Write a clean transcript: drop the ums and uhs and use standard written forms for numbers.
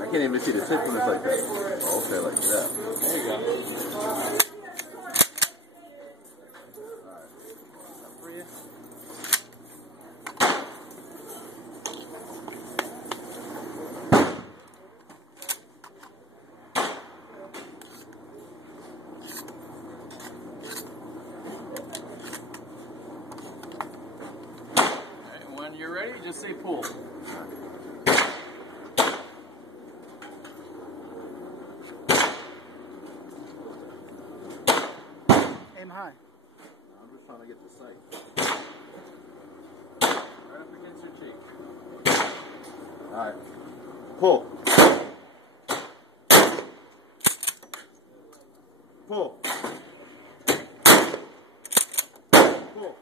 I can't even see the tip when it's like that. Oh, okay, like that. There you go. Alright, when you're ready, just say pull. Aim high. I'm just trying to get the sight. Right up against your cheek. Alright. Pull. Pull. Pull.